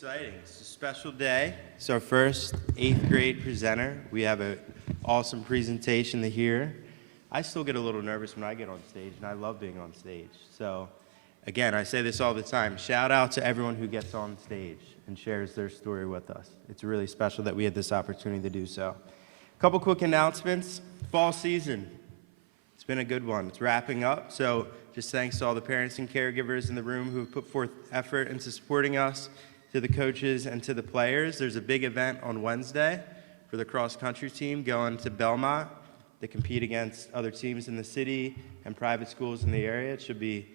exciting. It's a special day. It's our first 8th grade presenter. We have an awesome presentation to hear. I still get a little nervous when I get on stage, and I love being on stage. So, again, I say this all the time. Shout out to everyone who gets on stage and shares their story with us. It's really special that we had this opportunity to do so. A couple quick announcements. Fall season. It's been a good one. It's wrapping up, so just thanks to all the parents and caregivers in the room who have put forth effort into supporting us, to the coaches and to the players. There's a big event on Wednesday for the cross-country team going to Belmont to compete against other teams in the city and private schools in the area. It should be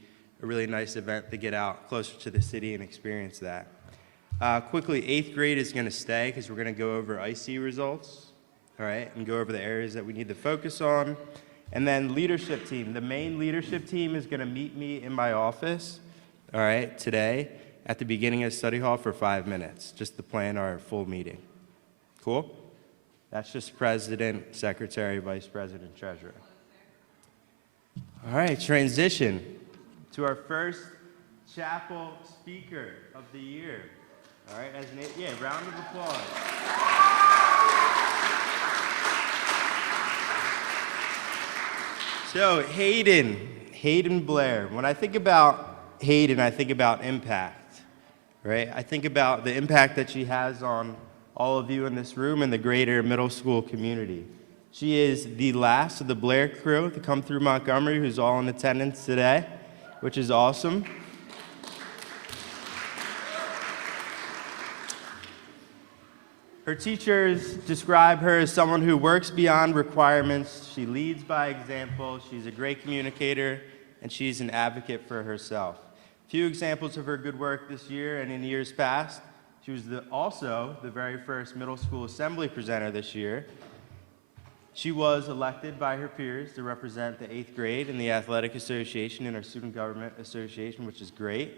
a really nice event to get out closer to the city and experience that. Quickly, 8th grade is going to stay because we're going to go over IC results, all right, and go over the areas that we need to focus on. And then leadership team. The main leadership team is going to meet me in my office, all right, today at the beginning of study hall for 5 minutes, just to plan our full meeting. Cool? That's just president, secretary, vice president, treasurer. All right, transition to our first chapel speaker of the year. All right, round of applause. So Hayden Blair. When I think about Hayden, I think about impact, right? I think about the impact that she has on all of you in this room and the greater middle school community. She is the last of the Blair crew to come through Montgomery, who's all in attendance today, which is awesome. Her teachers describe her as someone who works beyond requirements. She leads by example. She's a great communicator, and she's an advocate for herself. A few examples of her good work this year and in years past. She was also the very first middle school assembly presenter this year. She was elected by her peers to represent the 8th grade in the athletic association and our student government association, which is great.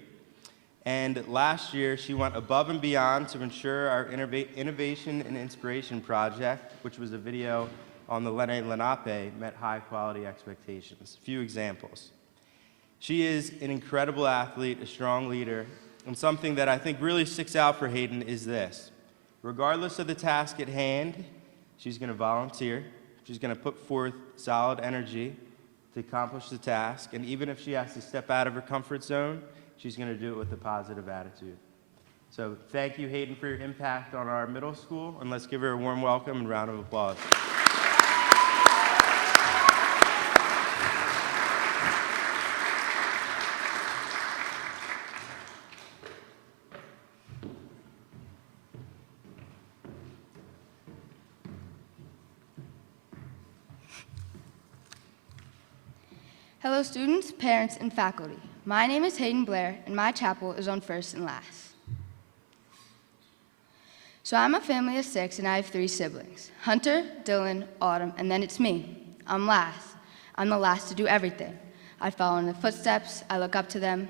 And last year, she went above and beyond to ensure our Innovation and Inspiration Project, which was a video on the Lenni Lenape, met high quality expectations. A few examples. She is an incredible athlete, a strong leader, and something that I think really sticks out for Hayden is this. Regardless of the task at hand, she's going to volunteer. She's going to put forth solid energy to accomplish the task, and even if she has to step out of her comfort zone, she's going to do it with a positive attitude. So thank you, Hayden, for your impact on our middle school, and let's give her a warm welcome and round of applause. Hello students, parents, and faculty. My name is Hayden Blair, and my chapel is on First and Last. So I'm a family of 6, and I have 3 siblings. Hunter, Dylan, Autumn, and then it's me. I'm last. I'm the last to do everything. I follow in the footsteps, I look up to them,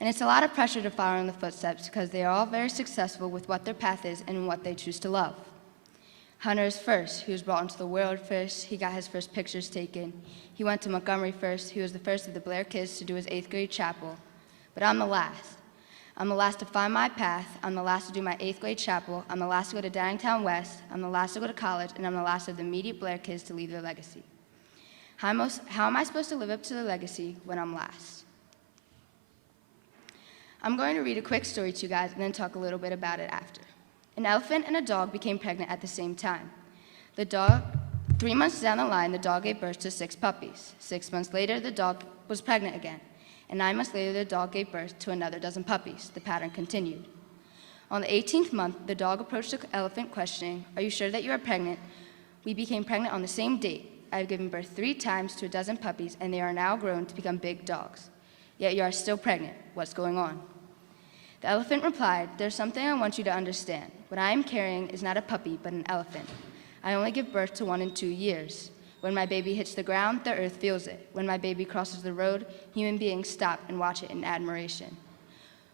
and it's a lot of pressure to follow in the footsteps because they are all very successful with what their path is and what they choose to love. Hunter is first. He was brought into the world first. He got his first pictures taken. He went to Montgomery first. He was the first of the Blair kids to do his 8th grade chapel. But I'm the last. I'm the last to find my path. I'm the last to do my 8th grade chapel. I'm the last to go to Downingtown West. I'm the last to go to college. And I'm the last of the immediate Blair kids to leave their legacy. How am I supposed to live up to the legacy when I'm last? I'm going to read a quick story to you guys and then talk a little bit about it after. An elephant and a dog became pregnant at the same time. 3 months down the line, the dog gave birth to 6 puppies. 6 months later, the dog was pregnant again. And 9 months later, the dog gave birth to another dozen puppies. The pattern continued. On the 18th month, the dog approached the elephant questioning, "Are you sure that you are pregnant? We became pregnant on the same date. I have given birth 3 times to a dozen puppies, and they are now grown to become big dogs. Yet you are still pregnant. What's going on?" The elephant replied, "There's something I want you to understand. What I am carrying is not a puppy, but an elephant. I only give birth to 1 in 2 years. When my baby hits the ground, the earth feels it. When my baby crosses the road, human beings stop and watch it in admiration.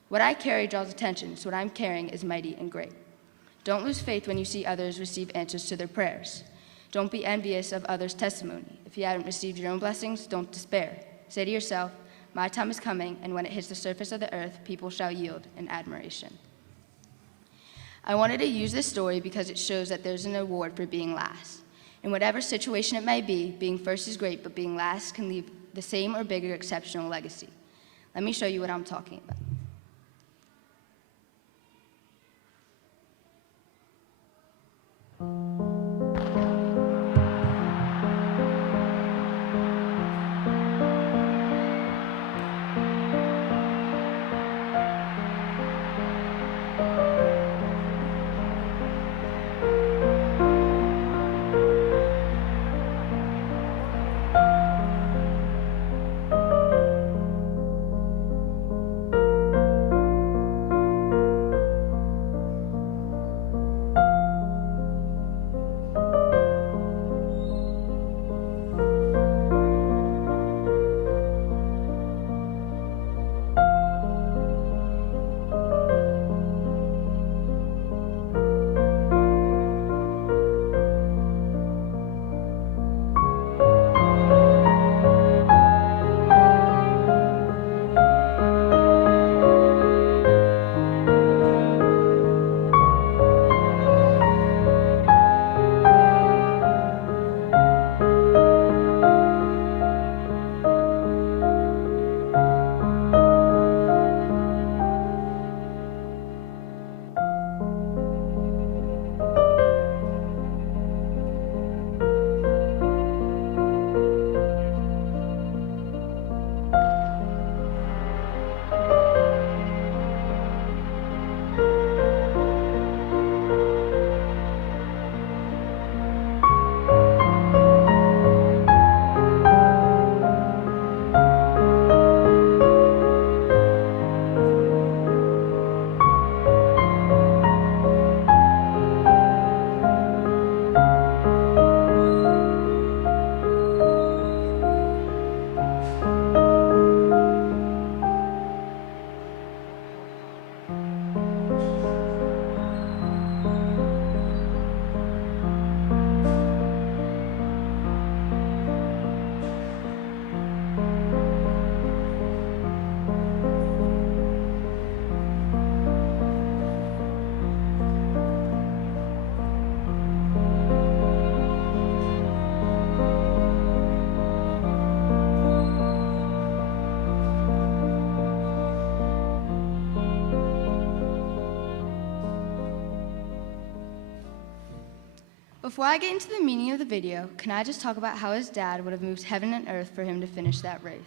What I carry draws attention, so what I'm carrying is mighty and great. Don't lose faith when you see others receive answers to their prayers. Don't be envious of others' testimony. If you haven't received your own blessings, don't despair. Say to yourself, my time is coming, and when it hits the surface of the earth, people shall yield in admiration." I wanted to use this story because it shows that there's an award for being last. In whatever situation it may be, being first is great, but being last can leave the same or bigger exceptional legacy. Let me show you what I'm talking about. Before I get into the meaning of the video, can I just talk about how his dad would have moved heaven and earth for him to finish that race?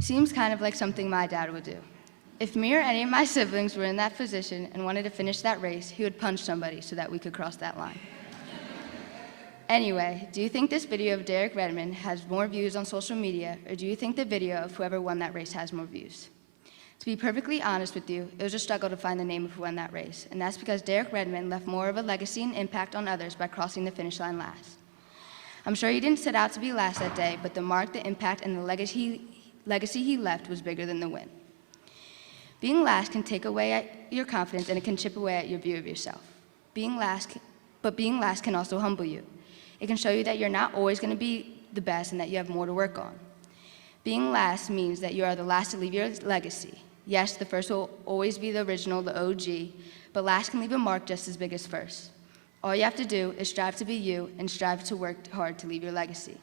Seems kind of like something my dad would do. If me or any of my siblings were in that position and wanted to finish that race, he would punch somebody so that we could cross that line. Anyway, do you think this video of Derek Redmond has more views on social media, or do you think the video of whoever won that race has more views? To be perfectly honest with you, it was a struggle to find the name of who won that race, and that's because Derek Redmond left more of a legacy and impact on others by crossing the finish line last. I'm sure he didn't set out to be last that day, but the mark, the impact, and the legacy he left was bigger than the win. Being last can take away at your confidence, and it can chip away at your view of yourself. Being last can also humble you. It can show you that you're not always going to be the best and that you have more to work on. Being last means that you are the last to leave your legacy. Yes, the first will always be the original, the OG, but last can leave a mark just as big as first. All you have to do is strive to be you and strive to work hard to leave your legacy.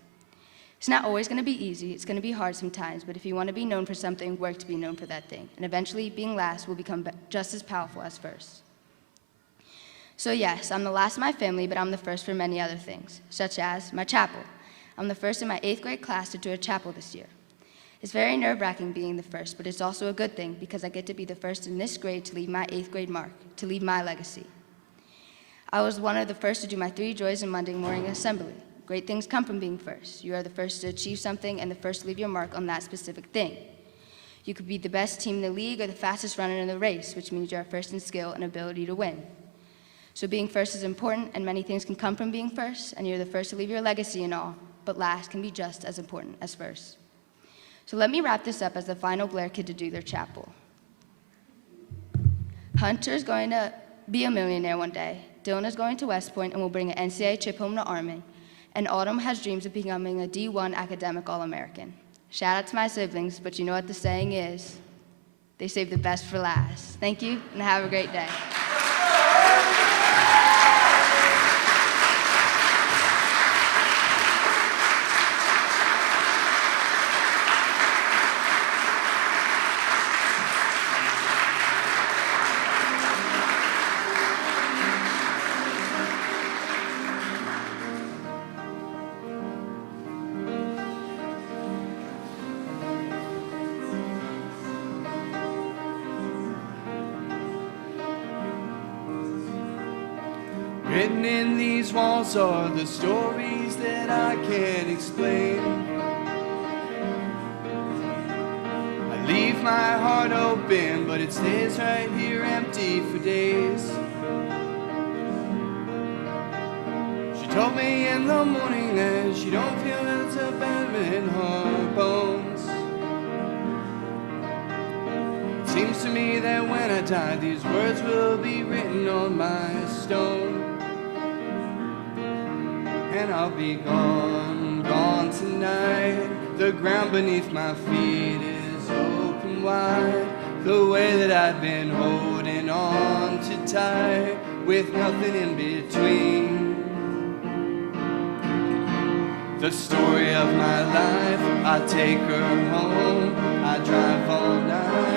It's not always going to be easy. It's going to be hard sometimes, but if you want to be known for something, work to be known for that thing. And eventually, being last will become just as powerful as first. So yes, I'm the last in my family, but I'm the first for many other things, such as my chapel. I'm the first in my 8th grade class to do a chapel this year. It's very nerve-wracking being the first, but it's also a good thing because I get to be the first in this grade to leave my 8th grade mark, to leave my legacy. I was one of the first to do my 3 joys in Monday morning assembly. Great things come from being first. You are the first to achieve something and the first to leave your mark on that specific thing. You could be the best team in the league or the fastest runner in the race, which means you are first in skill and ability to win. So being first is important, and many things can come from being first, and you're the first to leave your legacy and all, but last can be just as important as first. So let me wrap this up as the final Blair kid to do their chapel. Hunter's going to be a millionaire one day. Dylan is going to West Point and will bring an NCAA chip home to Army. and Autumn has dreams of becoming a D1 academic All-American. Shout out to my siblings, but you know what the saying is? They save the best for last. Thank you, and have a great day. Written in these walls are the stories that I can't explain. I leave my heart open, but it stays right here empty for days. She told me in the morning that she don't feel it's a better in her bones. It seems to me that when I die, these words will be written on my stone. And I'll be gone, gone tonight. The ground beneath my feet is open wide. The way that I've been holding on too tight, with nothing in between. The story of my life, I take her home. I drive all night